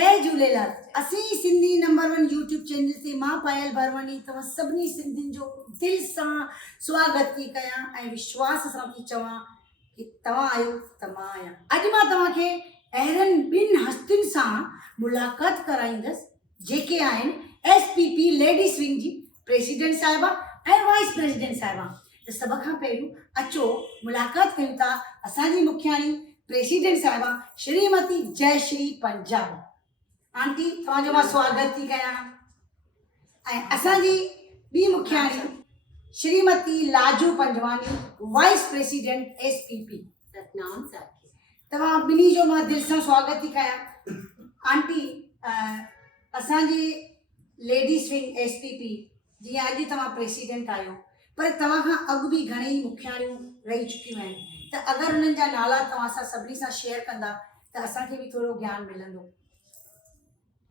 जय झूलेलाल। असी Sindhi number 1 YouTube channel से मां पायल भरवानी तव्हां सभिनी सिंधियुनि जो दिल सां स्वागत थी कयां ऐं विश्वास सां थी चवां कि तव्हां आहियो त मां आहियां। अॼु मां तव्हांखे अहिड़नि ॿिनि हस्तियुनि सां मुलाक़ात कराईंदसि जेके आहिनि SPP लेडीज़ विंग जी प्रेसिडेंट साहिबा ऐं वाइस प्रेसिडेंट साहिबा। त सभ खां पहिरियों अचो मुलाक़ात कयूं था असांजी मुखियाणी प्रेसिडेंट साहिबा श्रीमती जयश्री पंजाब। आंटी तव्हांजो मां स्वागत थी कयां ऐं असांजी ॿी मुखियाणी Shrimati Laju Panjwani vice president SPP। सतनाम साखी। तव्हां ॿिन्ही जो मां दिलि सां स्वागत थी कयां। आंटी असांजी लेडीज़ विंग SPP जीअं अॼु तव्हां प्रेसिडेंट आहियो पर तव्हां खां अॻु बि घणेई मुखियाणियूं रही चुकियूं आहिनि, त अगरि उन्हनि जा नाला तव्हां सां सभिनी सां शेयर कंदा त असांखे बि थोरो ज्ञान मिलंदो।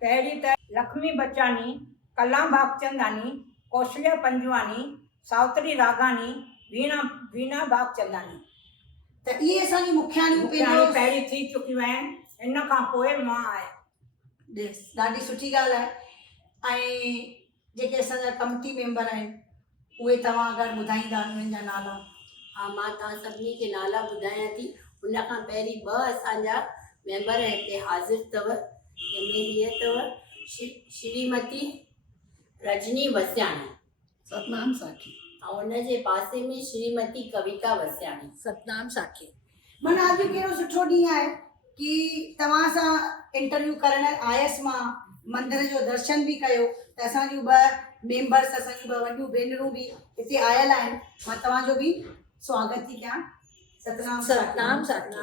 पहिरीं त लक्ष्मी बचानी, कला भागचंदानी, कौशल्या पंजवानी, सावित्री रागानी, वीणा भागचंदानी। त इहे असांजी मुखियाणियूं पहिरीं थी चुकियूं आहिनि, इन खां पोइ मां आहियां। ॾाढी सुठी ॻाल्हि आहे। ऐं जेके असांजा कमिटी मेंबर आहिनि उहे तव्हां अगरि ॿुधाईंदा उन्हनि जा नाला। हा, मां तव्हां सभिनी खे नाला ॿुधायां थी। उन खां पहिरीं 2 असांजा मेंबर हिते हाज़िर अथव। जंहिंमें हीअ अथव श्रीमती रजनी वसियाणी, सतनाम साखी। ऐं उनजे पासे में श्रीमती कविता वसियाणी, सतनाम साखी। माना अॼु कहिड़ो सुठो ॾींहुं आहे कि तव्हां सां इंटरव्यू करण आयसि। मां मंदर जो दर्शन बि कयो त असांजूं 2 मेंबर्स, असांजूं 2 वॾियूं भेनरूं बि हिते आयल आहिनि। मां तव्हांजो बि स्वागत थी कयां। सतनाम सतनाम साखी।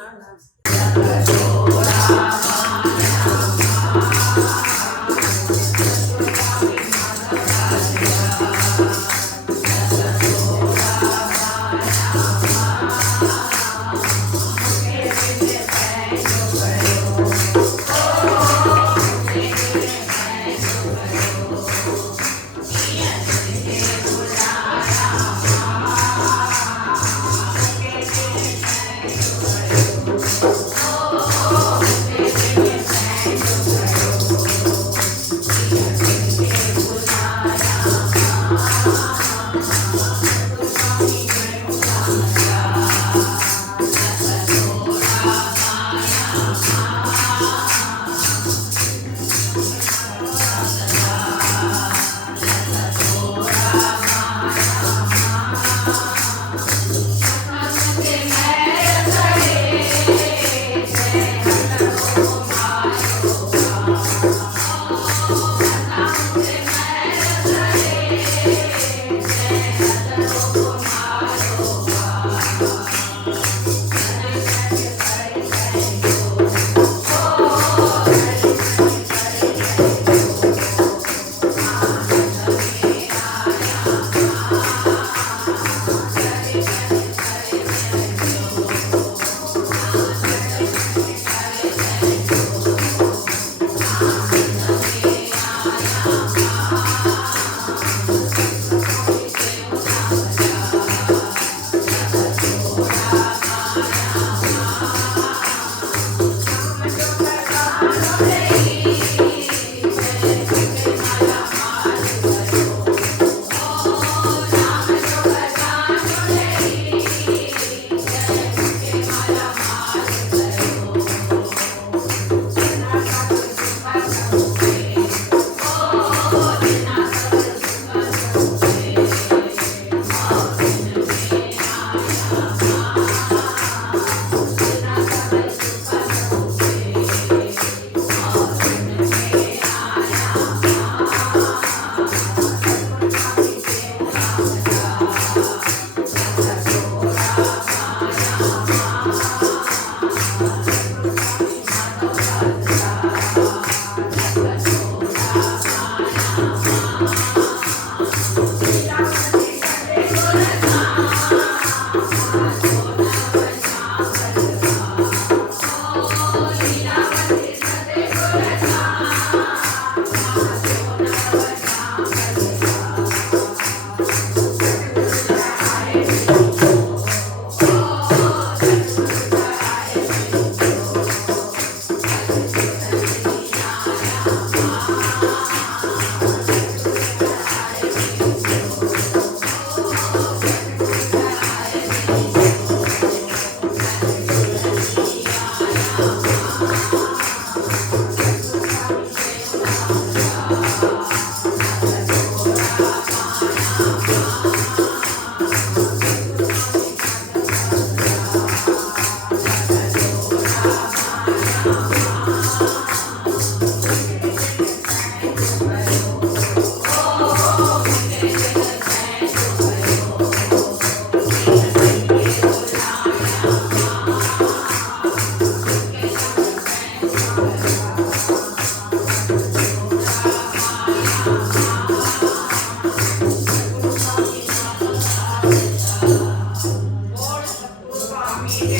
ॿियनि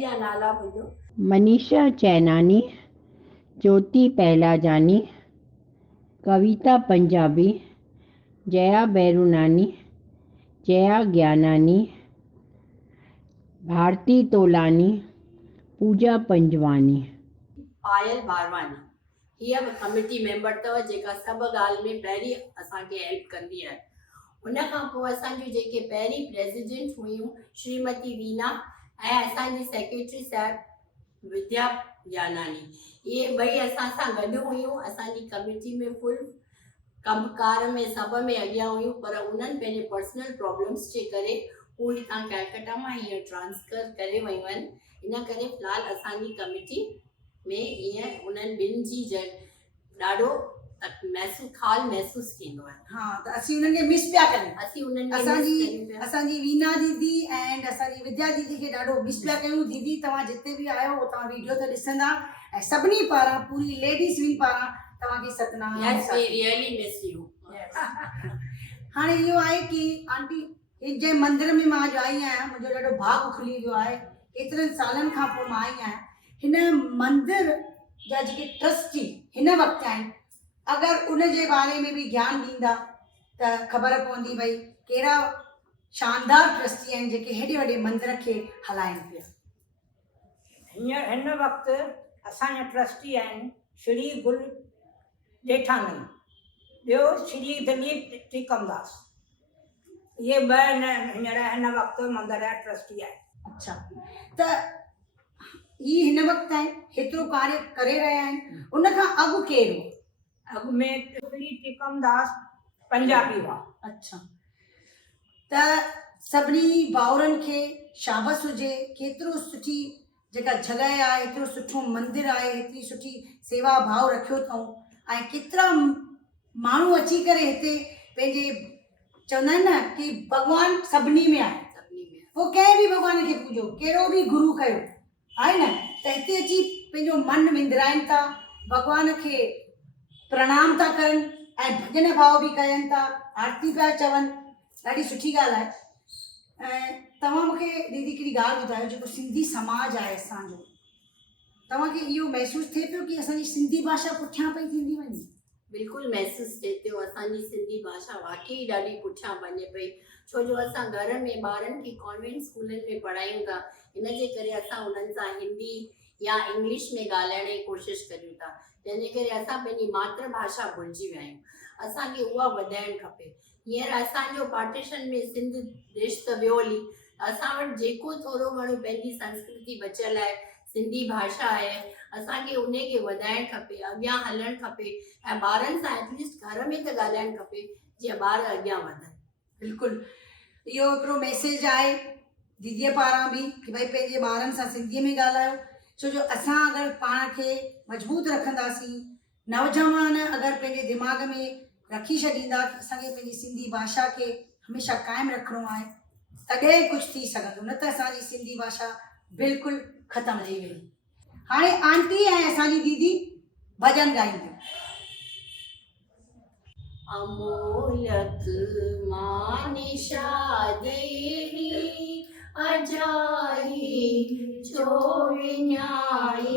जा नाला ॿुधो। मनीषा चैनानी, ज्योति पहलाजानी, कविता पंजाबी, जया बैरूनानी, जया ज्ञानानी, भारती तोलानी, पूजा पंजवानी। पायल बारवानी हीअ बि कमिटी मेंबर अथव जेका सभु ॻाल्हि में पहिरीं असांखे हेल्प कंदी आहे। हुन खां पोइ असांजूं जेके पहिरीं प्रेसिडेंट हुयूं श्रीमती वीना ऐं असांजी सेक्रेटरी साहिब विद्या ज्ञानानी, इहे ॿई असां सां गॾु हुयूं। असांजी कमिटी में फुल कमकार में सभ में अॻियां हुयूं, पर उन्हनि पंहिंजे पर्सनल प्रॉब्लम्स जे करे हू हितां कैलकटा मां हीअं ट्रांसफर करे वियूं आहिनि। इन करे फ़िलहाल असांजी कमिटी में ईअं उन्हनि ॿिनि जी ॾाढो ख़ाल महसूस थींदो आहे। हाँ, त असीं उन्हनि खे मिस पिया कयूं। असीं उन्हनि खे असांजी वीना दीदी ऐं असांजी विद्या दीदी खे ॾाढो मिस पिया कयूं। दीदी तव्हां जिते बि आहियो हो तव्हां वीडियो ते ॾिसंदा ऐं सभिनी पारां पूरी लेडीज़ विंग पारां तव्हांखे Satnam. Yes, we really miss you. हाणे इहो आहे कि आंटी हिन जंहिं मंदिर में मां जो आई आहियां मुंहिंजो ॾाढो भाग खुली वियो आहे। एतिरनि सालनि खां पोइ मां आई आहियां। हिन मंदिर जा जेके ट्रस्टी हिन वक़्तु आहिनि, अगरि उन जे बारे में बि ज्ञान ॾींदा त ख़बर पवंदी भई कहिड़ा शानदार ट्रस्टी आहिनि जेके हेॾे वॾे मंदिर खे हलाइनि पिया। हींअर हिन वक़्तु असांजा ट्रस्टी आहिनि श्री गुल जेठानी, ॿियो श्री दिलीप टीकमदास। इहे ॿ हींअर हिन वक़्तु मंदर जा ट्रस्टी आहिनि। अच्छा, त ही हिन वक़्तु आहिनि, हेतिरो कार्य करे रहिया आहिनि। उन खां अॻु केरु? अॻु में श्री टीकमदास पंजाबी हुआ। अच्छा, त सभिनी भाउरनि खे शाबस हुजे। केतिरो सुठी जेका जॻह आहे, एतिरो सुठो मंदिर आहे, एतिरी सुठी सेवा भाव रखियो अथऊं ऐं केतिरा माण्हू अची करे हिते पंहिंजे चवंदा आहिनि न कि भॻवानु सभिनी में आहे। पोइ कंहिं बि भॻवान खे पूॼो, कहिड़ो बि गुरू कयो आहे न, त हिते अची पंहिंजो मन विंदराइनि था, भॻवान खे प्रणाम था करनि ऐं भॼन भाव बि कनि था, आरती पिया चवनि। ॾाढी सुठी ॻाल्हि आहे। ऐं तव्हां मूंखे दीदी हिकिड़ी ॻाल्हि ॿुधायो, जेको सिंधी समाज आहे असांजो, तव्हांखे इहो महसूसु थिए पियो कि असांजी सिंधी भाषा पुठियां पई थींदी वञे? बिल्कुलु महसूसु थिए पियो। असांजी सिंधी भाषा वाकई ॾाढी पुठियां वञे पई, छो जो असां घर में ॿारनि खे कॉन्वेंट स्कूलनि में पढ़ायूं था। इन जे करे असां उन्हनि सां हिंदी या इंग्लिश में ॻाल्हाइण जी कोशिशि करियूं था, जंहिंजे करे असां पंहिंजी मातृभाषा भुलिजी विया आहियूं। असांखे उहा वधाइणु खपे। हींअर असांजो पार्टीशन में सिंध देश त वियो हली, असां वटि जेको थोरो घणो पंहिंजी संस्कृति बचियल आहे, सिंधी भाषा आहे, असांखे उन खे वधाइणु खपे, अॻियां हलणु खपे ऐं ॿारनि सां एटलीस्ट घर में त ॻाल्हाइणु खपे जीअं ॿार अॻियां वधनि। बिल्कुलु, इहो हिकिड़ो मैसेज आहे दीदीअ पारां बि कि भई पंहिंजे ॿारनि सां सिंधीअ में ॻाल्हायो, छो जो असां अगरि पाण खे मज़बूत रखंदासीं, नौजवान अगरि पंहिंजे दिमाग़ में रखी छॾींदा कि असांखे पंहिंजी सिंधी भाषा खे हमेशह क़ाइमु रखिणो आहे, तॾहिं कुझु थी सघंदो, न त असांजी सिंधी भाषा बिल्कुलु ख़तमु थी वेंदी। हाणे आंटी ऐं असांजी दीदी भॼन ॻाईंदियूं। अमोलक मानिशा देही अजाई जो विञाई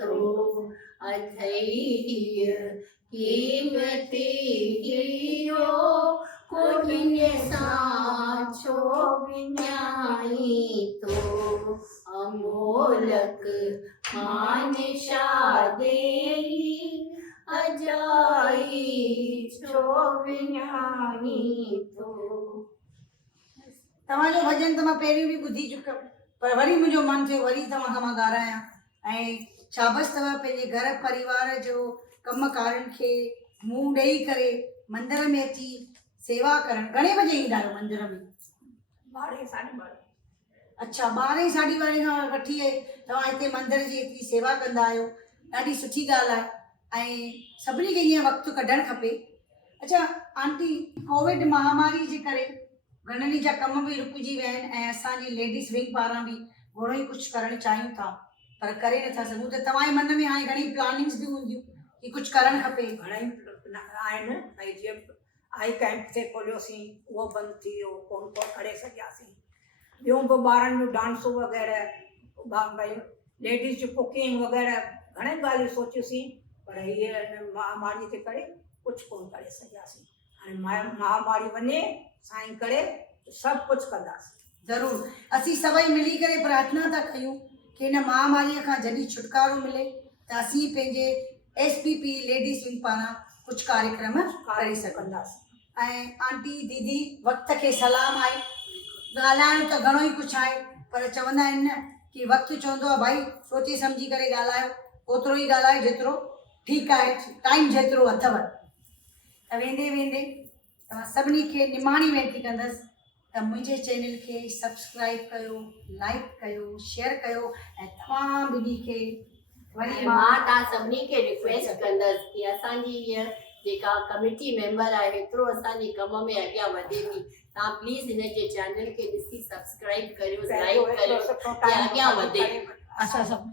तो अथई कीमती हीरो कुन सां छो विञाई तो अमोलक मानिशा देही अजाई छो विञाई तो। तव्हांजो भॼन त मां पहिरियों बि ॿुधी चुकमि, पर वरी मुंहिंजो मन थियो वरी तव्हां खां मां ॻाल्हायां। ऐं शाबस अथव पंहिंजे घर परिवार जो कम कारनि खे मुंहुं ॾेई करे मंदर में अची सेवा करणु। घणे बजे ईंदा आहियो मंदर में? 12 साढी 12। अच्छा, 12 साढी 12 खां वठी तव्हां हिते मंदर जी एतिरी सेवा कंदा आहियो, ॾाढी सुठी ॻाल्हि आहे ऐं सभिनी खे ईअं वक़्तु कढणु खपे। अच्छा आंटी, कोविड महामारी जे करे घणनि जा कम बि रुकिजी विया आहिनि ऐं असांजी लेडीज़ विंग पारां बि घणो ई कुझु करणु चाहियूं था, पर करे नथा सघूं। त तव्हांजे मन में हाणे घणी प्लानिंग्स बि हूंदियूं कि कुझु करणु खपे? घणेई आहिनि भई जीअं आई कैंप ते खोलियोसीं उहो बंदि थी वियो, कोन करे सघियासीं। ॿियूं बि ॿारनि जूं डांसूं वग़ैरह भई लेडीज़ जूं कुकिंग वग़ैरह घणेई ॻाल्हियूं सोचियूंसीं, पर हीअ महामारी जे करे कुझु कोन करे सघियासीं। हाणे महामारी वञे साईं करे सभु कुझु कंदासीं। ज़रूरु असीं सभई मिली करे प्रार्थना था कयूं कि हिन महामारीअ खां जॾहिं छुटकारो मिले त असीं पंहिंजे SPP लेडीज़ विंग पारां कुझु कार्यक्रम करे सघंदासीं। ऐं आंटी दीदी वक़्त खे सलाम आहे। ॻाल्हाइणो त घणो ई कुझु आहे, पर चवंदा आहिनि न कि वक़्तु चवंदो आहे भाई सोचे सम्झी करे ॻाल्हायो, ओतिरो ई ॻाल्हायो जेतिरो ठीकु आहे, टाइम जेतिरो अथव। त वेंदे वेंदे तव्हां सभिनी खे निमाणी वेनिती कंदसि त मुंहिंजे चैनल खे सब्सक्राइब कयो, लाइक कयो, शेयर कयो ऐं तव्हां ॿिन्ही खे वरी मां तव्हां सभिनी खे रिक्वेस्ट कंदसि कि असांजी हीअ जेका कमिटी मेंबर आहे हेतिरो असांजे कम में अॻियां वधे थी। तव्हां प्लीज़ हिन जे चैनल खे ॾिसी सब्सक्राइब करियो, लाइक करियो कि अॻियां वधे। असां सभु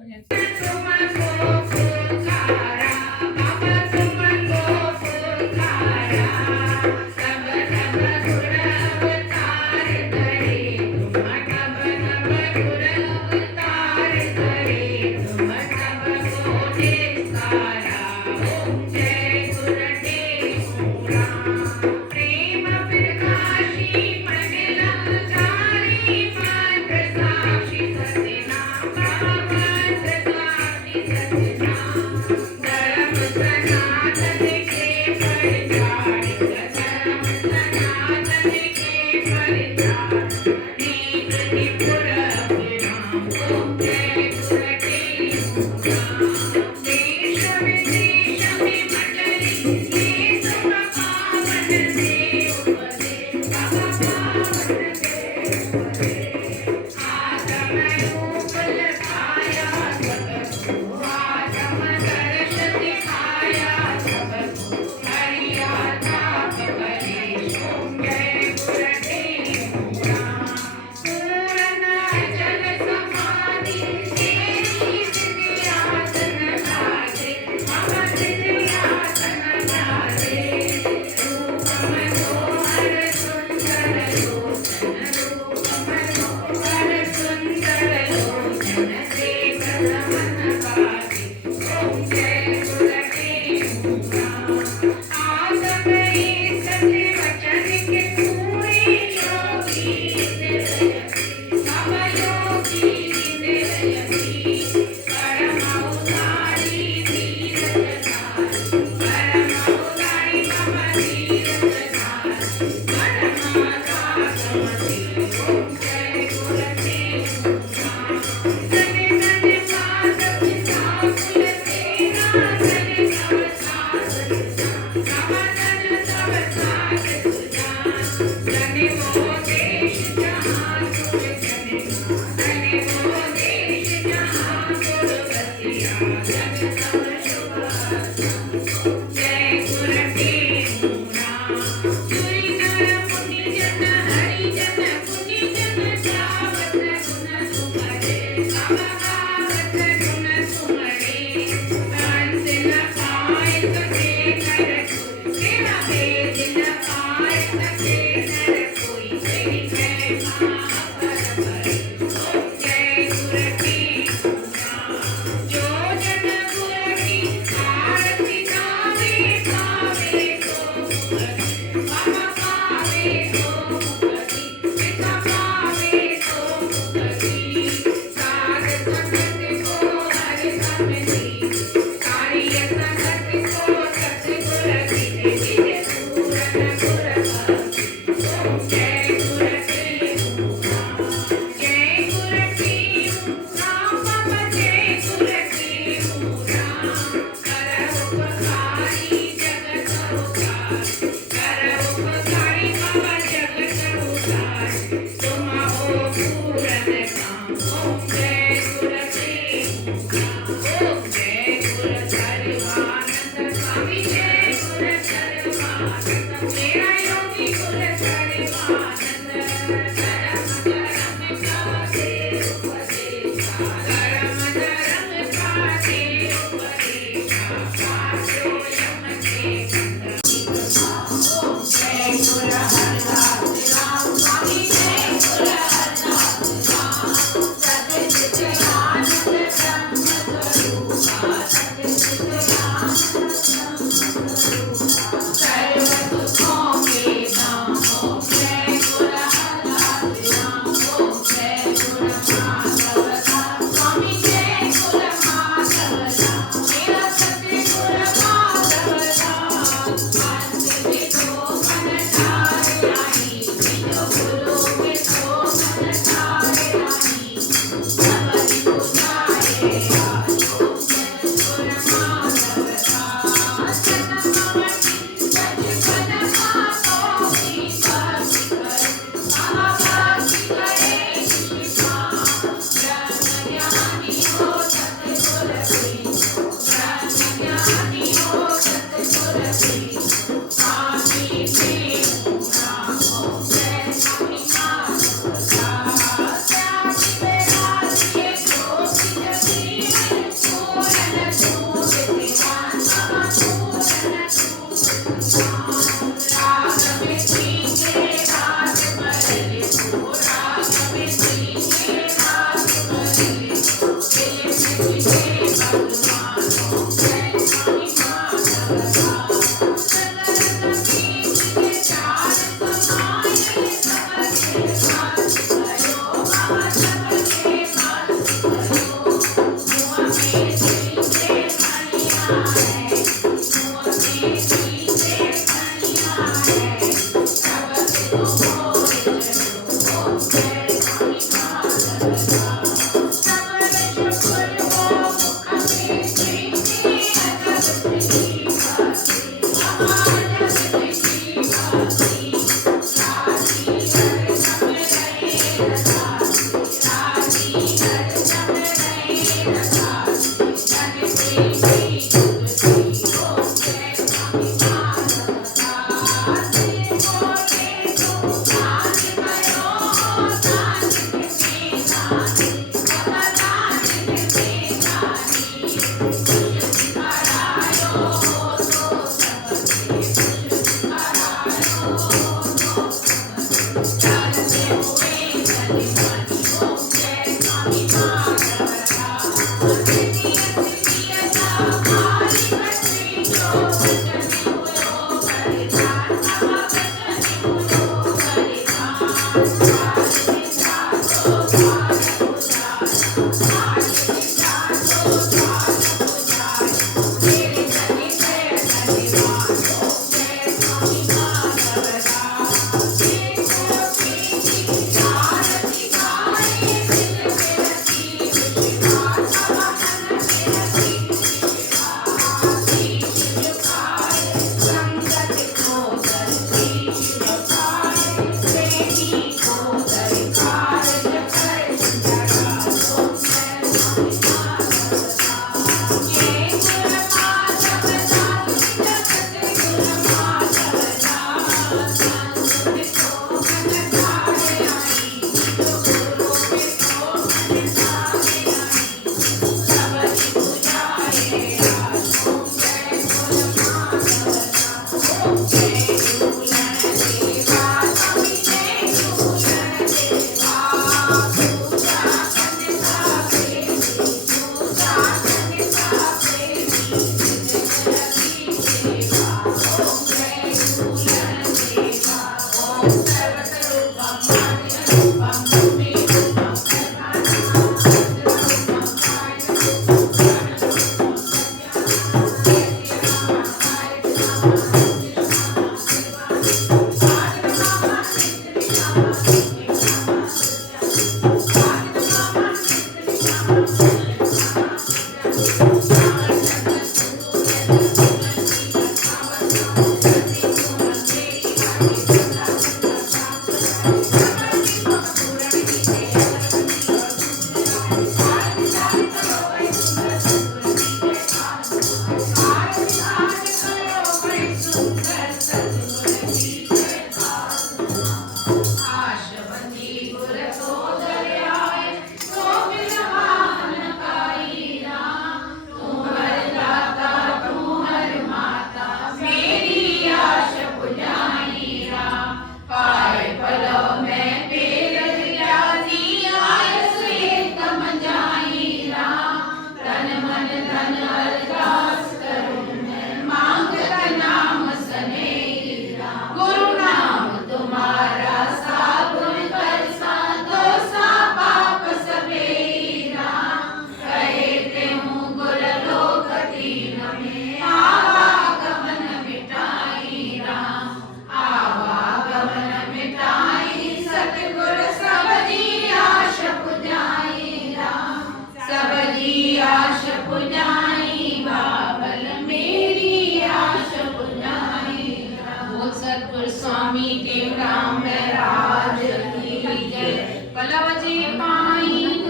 स्वामी टेमराम महाराज की जय। पलव जी पाइन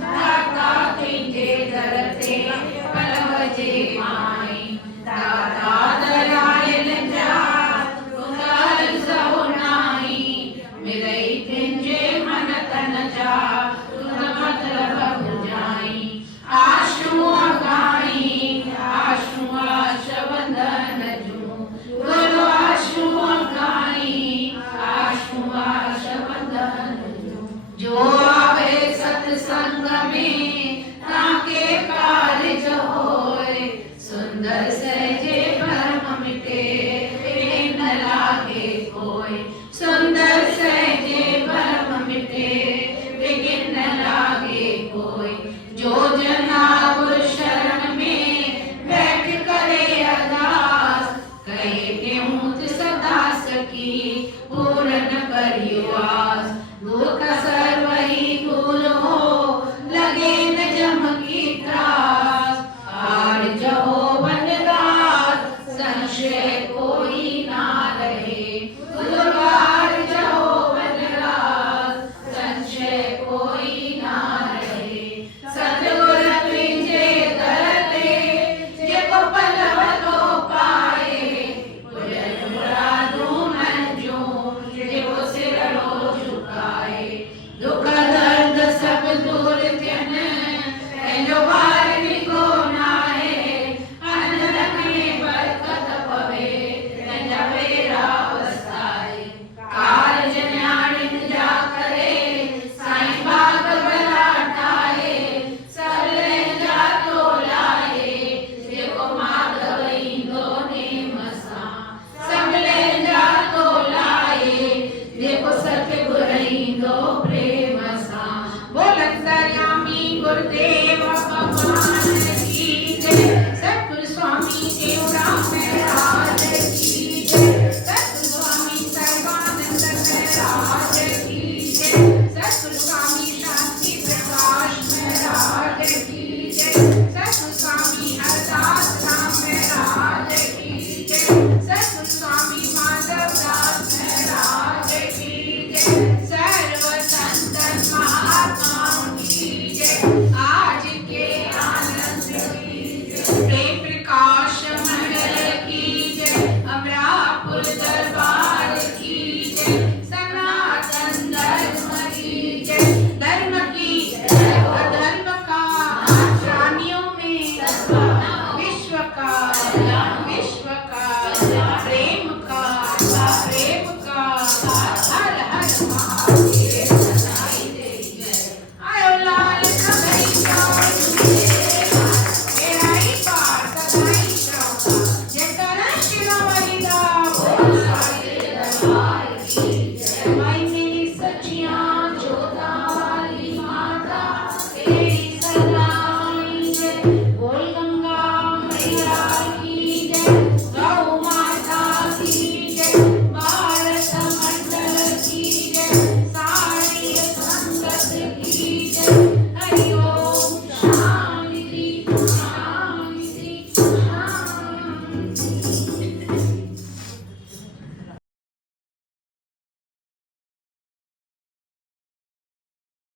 दाता तुझे दरते पलव जी पाइन दाता दयाल जा तुकार सहुनाई मिलई तुझे मन तन जा तुम मतलब बुझाई आशु अगाई आशु आश बंधन गुरु आशु अगाई आशु आश बंधन जो आवे सत्संग में ताके कार्य होए सुंदर सहजे भरम मिटे न लागे कोई सुंदर सहजे भरम मिटे बिगिन न लागे कोई जो जना गुरु शरण में बैठ करे अरदास कहे केहूँ सदा सकी पूर्ण करिवास दुख सर्व ही दूर हो लगे न जम की त्रास आर जहो वनराज संशय कोई ना